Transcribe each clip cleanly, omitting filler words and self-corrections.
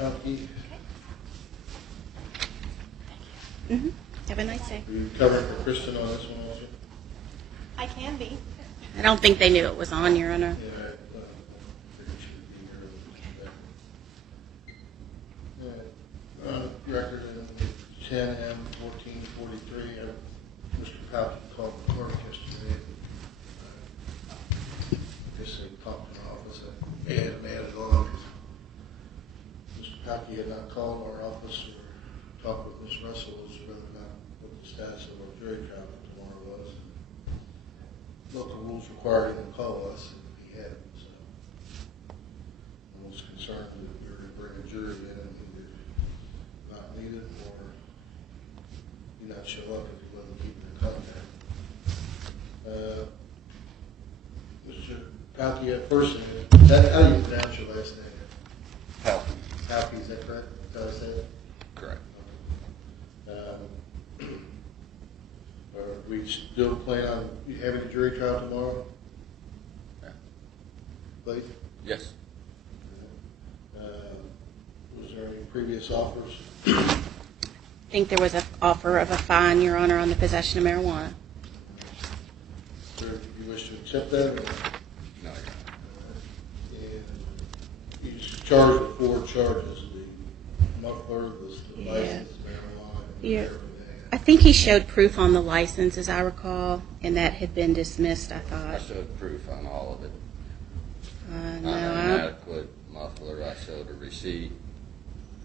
Paehlke. Mm-hmm. Have a nice day. Are you covering for Kristen on this one also? I can be. I don't think they knew it was on, Your Honor. Yeah, I figured she would be here. All right. Record in 10/M/1443. Mr. Paehlke called the clerk yesterday. I guess they talked in the office and added on. Mr. Paehlke had not called our office or talked with Ms. Russell as to whether or not what the status of our jury trial for tomorrow was. Local rules required him to call us, and he hadn't. So I was concerned that we were going to bring a jury in and either not need it or he not show up if he wasn't keeping in contact. Mr. Paehlke, first name, how do you pronounce your last name? Paehlke. Paehlke, is that correct? Is that how I say it? Correct. Are we still planning on having a jury trial tomorrow? Yeah. Please? Yes. Was there any previous offers? I think there was an offer of a fine, Your Honor, on the possession of marijuana. Sir, do you wish to accept that? Or? No. And he's charged with 4 charges: the muffler, the license, marijuana, and Yeah. everything. I think he showed proof on the license, as I recall, and that had been dismissed, I I thought. showed proof on all of it. No, On I an don't. inadequate muffler, I showed a receipt.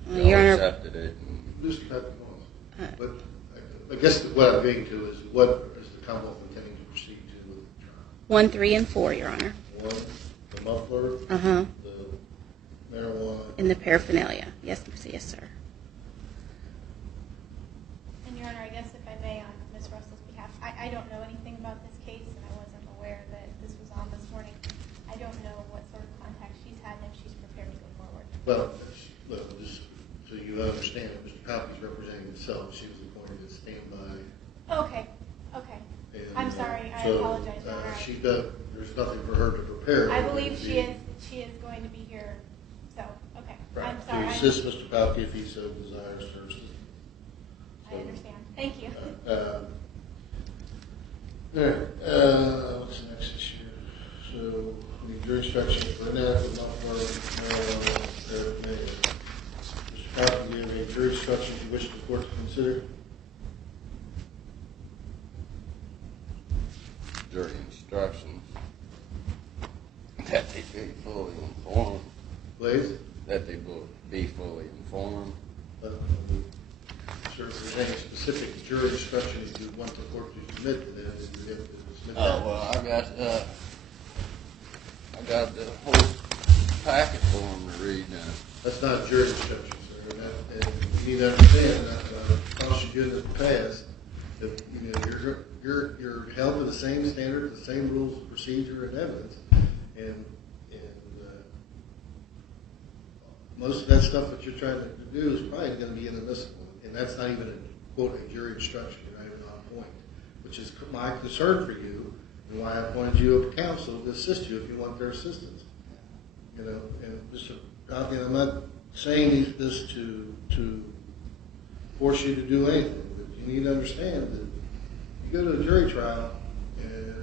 Well, They Your all Honor, accepted it. And Mr. Paehlke, but I guess what I'm getting to is what is the Commonwealth intending to proceed to with the trial? 1, 3, and 4, Your Honor. 1, the muffler, Uh-huh. the marijuana. In the paraphernalia. Yes, sir. And Your Honor, I guess if I may, on Ms. Russell's behalf, I don't know anything about this case, and I wasn't aware that this was on this morning. I don't know what sort of contact she's had and if she's prepared to go forward. Well, just so you understand, Mr. Paehlke is representing himself. She was appointed as standby. Okay. And, I'm sorry. I so, apologize, Your Honor. There's nothing for her to prepare. I believe she is going to be here. So, okay. Right. I'm sorry. To assist Mr. Paehlke if he so desires her assistance. I understand. Thank you. All right. What's the next issue? So, we need your instructions for inadequate muffler, marijuana, paraphernalia. Mr. Paehlke, do you have any jury instructions you wish the court to consider? jury instructions that they be fully informed. Please? That they will be fully informed. Sure, if there's any specific jury instructions you want the court to submit to them, then you have to submit that. Oh, well, I got the whole packet for them to read now. That's not jury instructions, sir. And you need to understand that because you did in the past, that you're held to the same standard, the same rules of procedure and evidence, and most of that stuff that you're trying to do is probably going to be inadmissible, and that's not even a quote a jury instruction. You're not even on point, which is my concern for you, and why I appointed you a counsel to assist you if you want their assistance. You know, and Mr. Paehlke, I'm not saying this to force you to do anything, but you need to understand that you go to a jury trial, and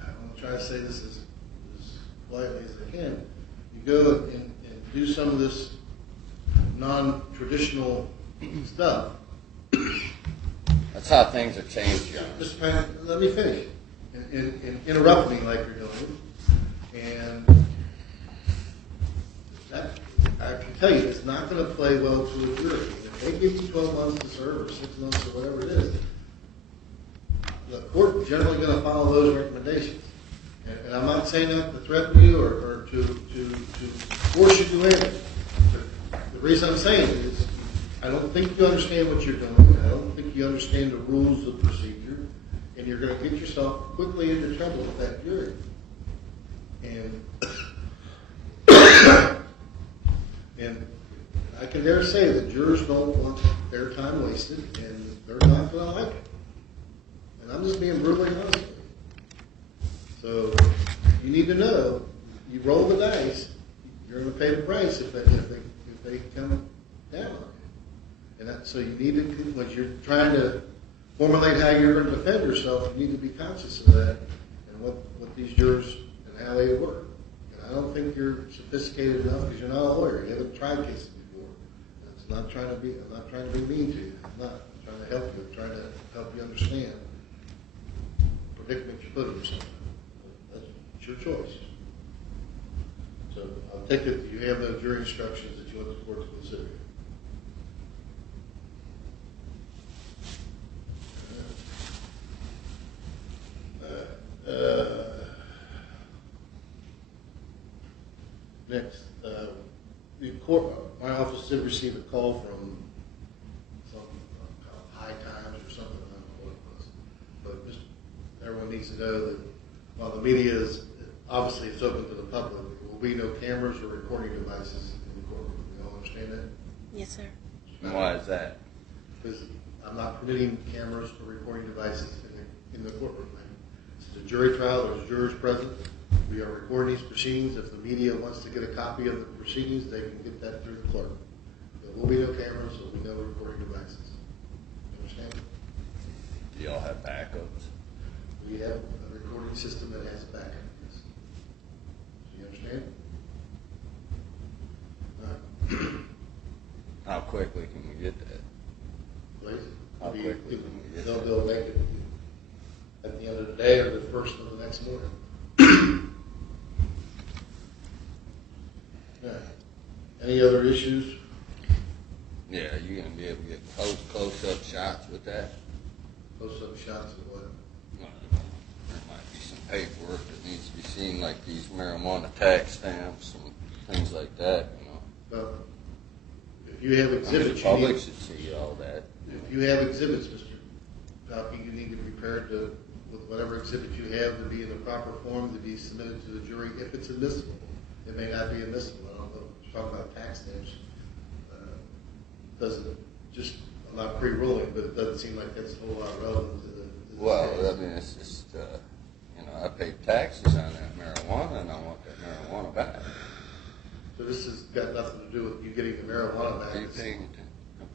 I'm going to try to say this as politely as I can. You go and do some of this non-traditional stuff. That's how things have changed, John. Just let me finish and interrupt me like you're doing. And that, I can tell you, it's not going to play well to a jury. If they give you 12 months to serve or 6 months or whatever it is, the court is generally going to follow those recommendations. And I'm not saying that to threaten you or to force you to do anything. The reason I'm saying it is I don't think you understand what you're doing. I don't think you understand the rules of procedure. And you're going to get yourself quickly into trouble with that jury. And I can dare say that jurors don't want their time wasted, and they're not going to like it. And I'm just being brutally honest with you. So you need to know, you roll the dice, you're going to pay the price if they come down on you. And so you need to, when you're trying to formulate how you're going to defend yourself, you need to be conscious of that and what these jurors and how they work. And I don't think you're sophisticated enough because you're not a lawyer. You haven't tried cases before. I'm not trying to be mean to you. I'm not trying to help you. I'm trying to help you understand the predicament you put yourself in. That's your choice. So I'll take it that you have those jury instructions that you want the court to consider. Next, the court. My office did receive a call from some High Times or something. I don't know what it was, but just everyone needs to know that while the media is obviously it's open to the public, there will be no cameras or recording devices in the courtroom. You all understand that? Yes, sir. And why is that? Because I'm not permitting cameras or recording devices in the courtroom. It's a jury trial. There's jurors present. We are recording these proceedings. If the media wants to get a copy of the proceedings, they can get that through the clerk. There will be no cameras. There will be no recording devices. You understand? Do y'all have backups? We have a recording system that has a backup. Yes. Do you understand? How quickly can we get that? Please. How quickly can we get that? They'll make it at the end of the day or the first of the next morning. Any other issues? Yeah, you're going to be able to get close-up shots with that? Close-up shots of what? There might be some paperwork that needs to be seen, like these marijuana tax stamps and things like that, you know. Well, if you have exhibits, the public should see all that. If you have exhibits, Mr. Paehlke, you need to be prepared to, with whatever exhibit you have, to be in the proper form to be submitted to the jury if it's admissible. It may not be admissible. I don't know. Talking about tax stamps doesn't just, I'm not pre-ruling, but it doesn't seem like that's a whole lot relevant to the Well, case. I mean, it's just, I paid taxes on that marijuana, and I want that marijuana back. So this has got nothing to do with you getting the marijuana back. Are you paying attention?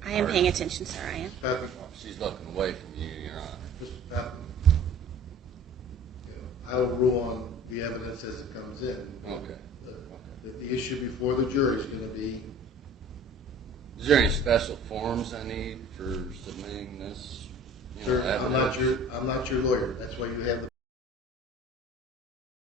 I am paying attention, sir. I am. Paehlke, She's looking away from you, Your Honor. Mr. Paehlke, I will rule on the evidence as it comes in. Okay. The issue before the jury is going to be. Is there any special forms I need for submitting this? Sir, I'm not your lawyer. That's why you have the